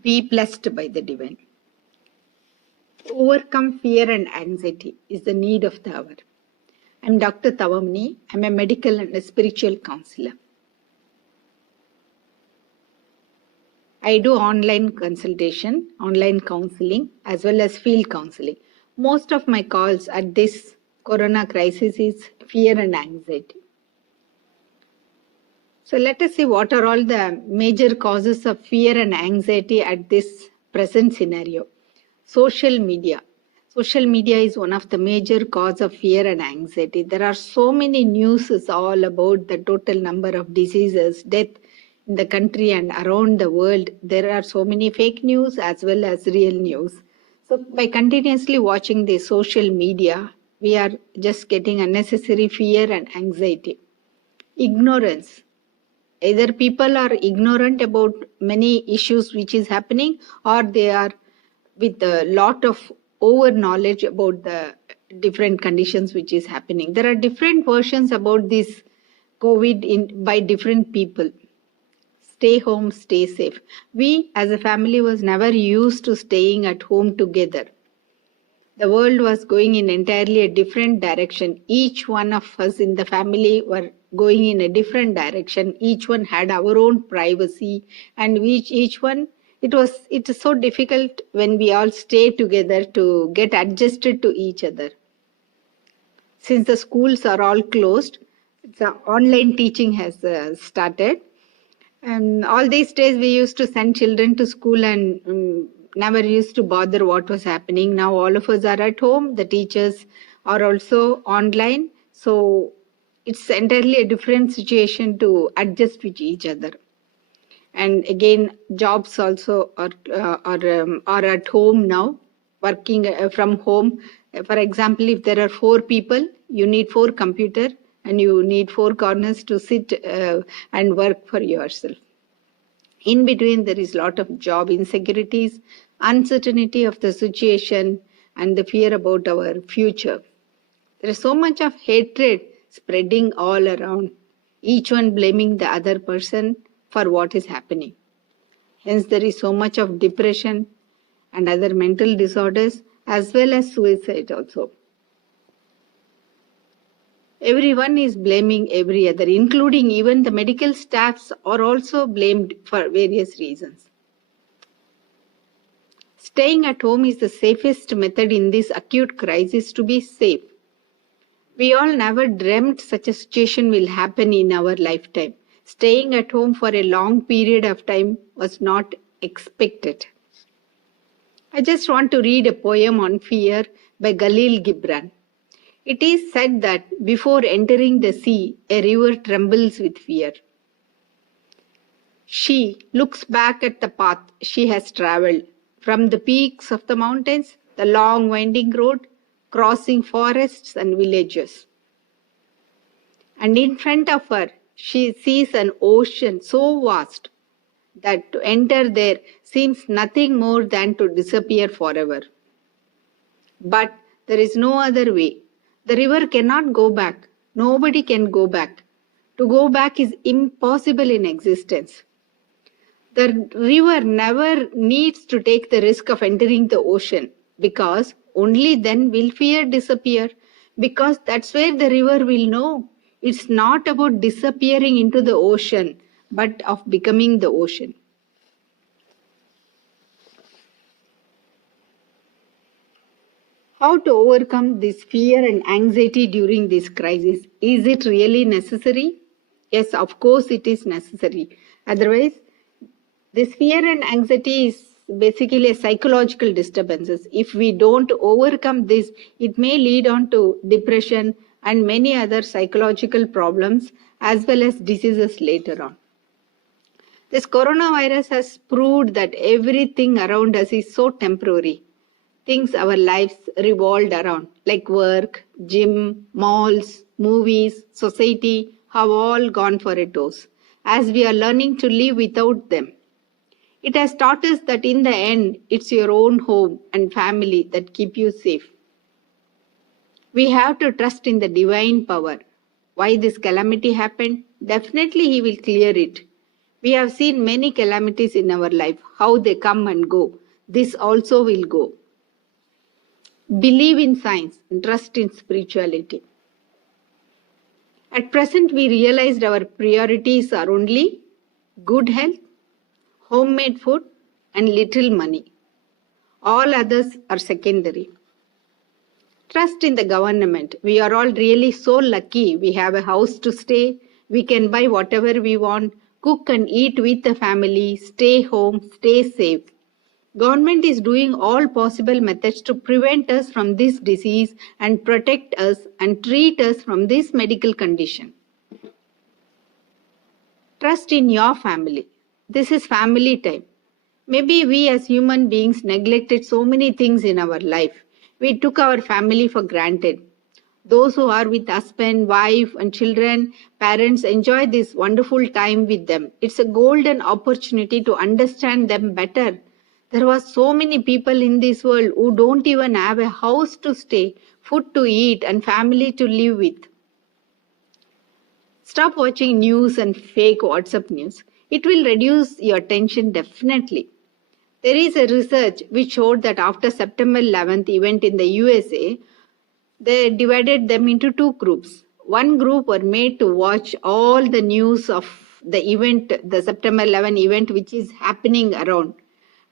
Be blessed by the divine. Overcome fear and anxiety is the need of the hour. I'm Dr. Tavamani. I'm a medical and a spiritual counselor. I do online consultation, online counseling, as well as field counseling. Most of my calls at this corona crisis is fear and anxiety. So let us see what are all the major causes of fear and anxiety at this present scenario. Social media. Social media is one of the major cause of fear and anxiety. There are so many news all about the total number of diseases, death in the country and around the world. There are so many fake news as well as real news. So by continuously watching the social media, we are just getting unnecessary fear and anxiety. Ignorance. Either people are ignorant about many issues which is happening, or they are with a lot of over knowledge about the different conditions which is happening. There are different versions about this COVID by different people. Stay home, stay safe. We as a family was never used to staying at home together. The world was going in entirely a different direction. Each one of us in the family were going in a different direction. Each one had our own privacy, and each one, it is so difficult when we all stay together to get adjusted to each other. Since the schools are all closed, the online teaching has started. And all these days we used to send children to school and never used to bother what was happening. Now all of us are at home. The teachers are also online. So it's entirely a different situation to adjust with each other. And again, jobs also are at home now, working from home. For example, if there are 4 people, you need 4 computers and you need 4 corners to sit and work for yourself. In between, there is a lot of job insecurities, uncertainty of the situation, and the fear about our future. There is so much of hatred spreading all around, each one blaming the other person for what is happening. Hence, there is so much of depression and other mental disorders, as well as suicide also. Everyone is blaming every other, including even the medical staffs are also blamed for various reasons. Staying at home is the safest method in this acute crisis to be safe. We all never dreamt such a situation will happen in our lifetime. Staying at home for a long period of time was not expected. I just want to read a poem on fear by Khalil Gibran. It is said that before entering the sea, a river trembles with fear. She looks back at the path she has traveled, from the peaks of the mountains, the long winding road, crossing forests and villages. And in front of her, she sees an ocean so vast that to enter there seems nothing more than to disappear forever. But there is no other way. The river cannot go back. Nobody can go back. To go back is impossible in existence. The river never needs to take the risk of entering the ocean, because only then will fear disappear, because that's where the river will know. It's not about disappearing into the ocean, but of becoming the ocean. How to overcome this fear and anxiety during this crisis? Is it really necessary? Yes, of course it is necessary. Otherwise, this fear and anxiety is basically a psychological disturbances. If we don't overcome this, it may lead on to depression and many other psychological problems as well as diseases later on. This coronavirus has proved that everything around us is so temporary. Things our lives revolved around, like work, gym, malls, movies, society, have all gone for a toss, as we are learning to live without them. It has taught us that in the end, it's your own home and family that keep you safe. We have to trust in the divine power. Why this calamity happened? Definitely He will clear it. We have seen many calamities in our life, how they come and go. This also will go. Believe in science and trust in spirituality. At present, we realized our priorities are only good health, homemade food, and little money. All others are secondary. Trust in the government. We are all really so lucky. We have a house to stay. We can buy whatever we want, cook and eat with the family, stay home, stay safe. Government is doing all possible methods to prevent us from this disease and protect us and treat us from this medical condition. Trust in your family. This is family time. Maybe we as human beings neglected so many things in our life. We took our family for granted. Those who are with husband, wife, and children, parents, enjoy this wonderful time with them. It's a golden opportunity to understand them better. There were so many people in this world who don't even have a house to stay, food to eat, and family to live with. Stop watching news and fake WhatsApp news. It will reduce your tension definitely. There is a research which showed that after September 11th event in the USA, they divided them into two groups. One group were made to watch all the news of the event, the September 11 event, which is happening around.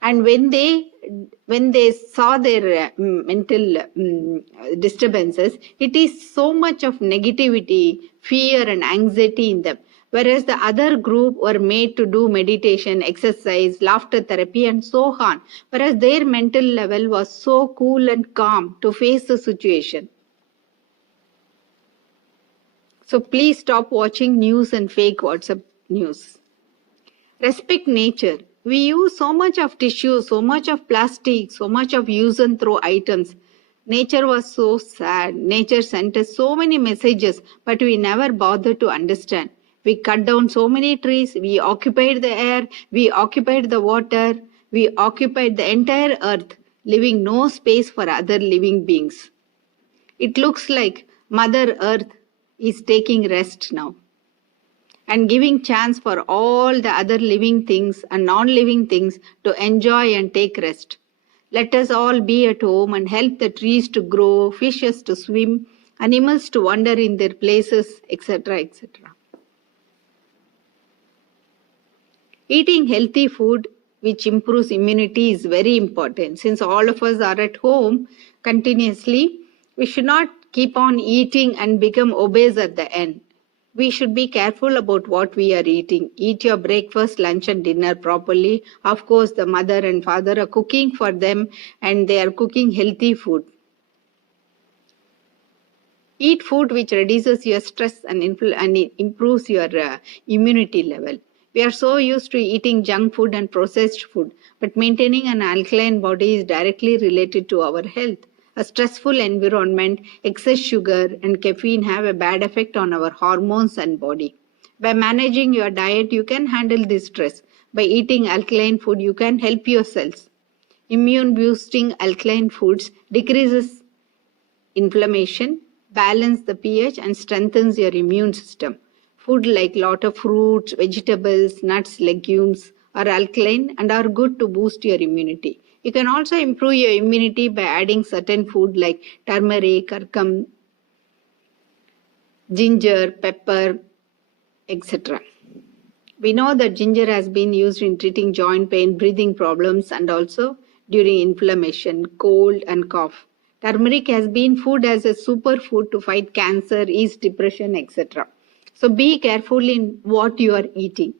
And when they saw their mental disturbances, it is so much of negativity, fear, and anxiety in them. Whereas the other group were made to do meditation, exercise, laughter therapy, and so on. Whereas their mental level was so cool and calm to face the situation. So please stop watching news and fake WhatsApp news. Respect nature. We use so much of tissue, so much of plastic, so much of use and throw items. Nature was so sad. Nature sent us so many messages, but we never bothered to understand. We cut down so many trees, we occupied the air, we occupied the water, we occupied the entire earth, leaving no space for other living beings. It looks like Mother Earth is taking rest now and giving chance for all the other living things and non-living things to enjoy and take rest. Let us all be at home and help the trees to grow, fishes to swim, animals to wander in their places, etc., etc. Eating healthy food which improves immunity is very important. Since all of us are at home continuously, we should not keep on eating and become obese at the end. We should be careful about what we are eating. Eat your breakfast, lunch, and dinner properly. Of course, the mother and father are cooking for them and they are cooking healthy food. Eat food which reduces your stress and improves your immunity level. We are so used to eating junk food and processed food, but maintaining an alkaline body is directly related to our health. A stressful environment, excess sugar, and caffeine have a bad effect on our hormones and body. By managing your diet, you can handle this stress. By eating alkaline food, you can help your cells. Immune boosting alkaline foods decreases inflammation, balance the pH, and strengthens your immune system. Food like lot of fruits, vegetables, nuts, legumes are alkaline and are good to boost your immunity. You can also improve your immunity by adding certain food like turmeric, curcum, ginger, pepper, etc. We know that ginger has been used in treating joint pain, breathing problems, and also during inflammation, cold, and cough. Turmeric has been food as a superfood to fight cancer, ease depression, etc. So be careful in what you are eating.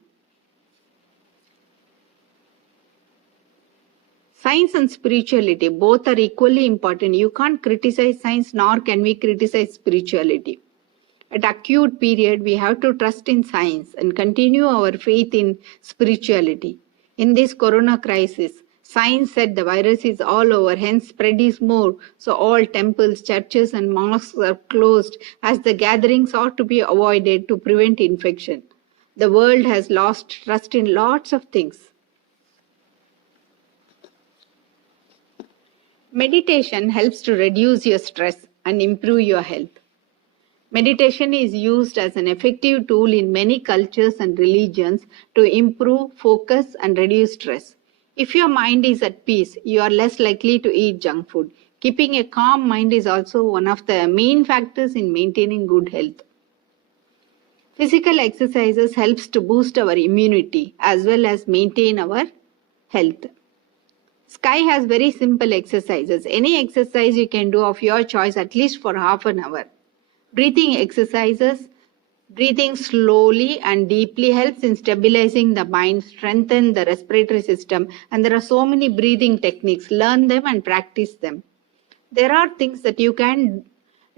Science and spirituality, both are equally important. You can't criticize science, nor can we criticize spirituality. At acute period, we have to trust in science and continue our faith in spirituality. In this corona crisis, science said the virus is all over, hence spread is more. So all temples, churches and mosques are closed as the gatherings ought to be avoided to prevent infection. The world has lost trust in lots of things. Meditation helps to reduce your stress and improve your health. Meditation is used as an effective tool in many cultures and religions to improve focus and reduce stress. If your mind is at peace, you are less likely to eat junk food. Keeping a calm mind is also one of the main factors in maintaining good health. Physical exercises helps to boost our immunity as well as maintain our health. Sky has very simple exercises. Any exercise you can do of your choice at least for half an hour. Breathing exercises, breathing slowly and deeply helps in stabilizing the mind, strengthen the respiratory system, and there are so many breathing techniques. Learn them and practice them. There are things that you can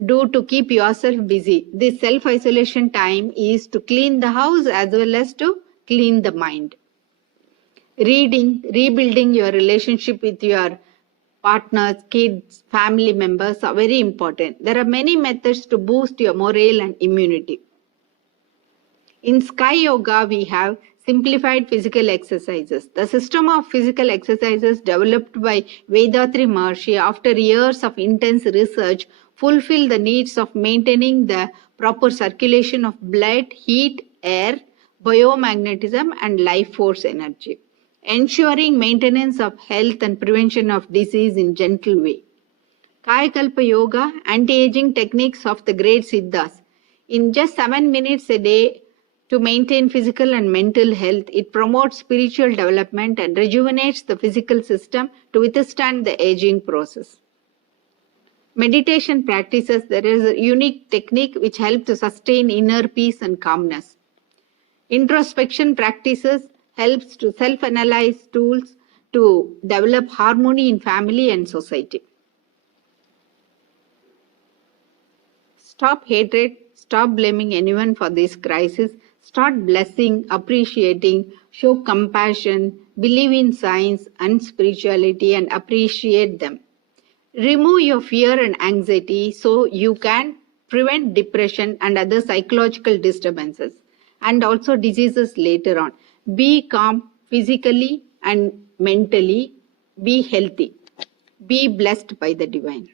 do to keep yourself busy. This self-isolation time is to clean the house as well as to clean the mind. Reading, rebuilding your relationship with your partners, kids, family members are very important. There are many methods to boost your morale and immunity. In Sky Yoga, we have simplified physical exercises. The system of physical exercises developed by Vethathiri Maharshi after years of intense research fulfill the needs of maintaining the proper circulation of blood, heat, air, biomagnetism, and life force energy, ensuring maintenance of health and prevention of disease in gentle way. Kayakalpa Yoga, anti-aging techniques of the great Siddhas. In just 7 minutes a day to maintain physical and mental health, it promotes spiritual development and rejuvenates the physical system to withstand the aging process. Meditation practices, there is a unique technique which helps to sustain inner peace and calmness. Introspection practices helps to self-analyze tools to develop harmony in family and society. Stop hatred, stop blaming anyone for this crisis, start blessing, appreciating, show compassion, believe in science and spirituality and appreciate them. Remove your fear and anxiety so you can prevent depression and other psychological disturbances and also diseases later on. Be calm physically and mentally. Be healthy. Be blessed by the divine.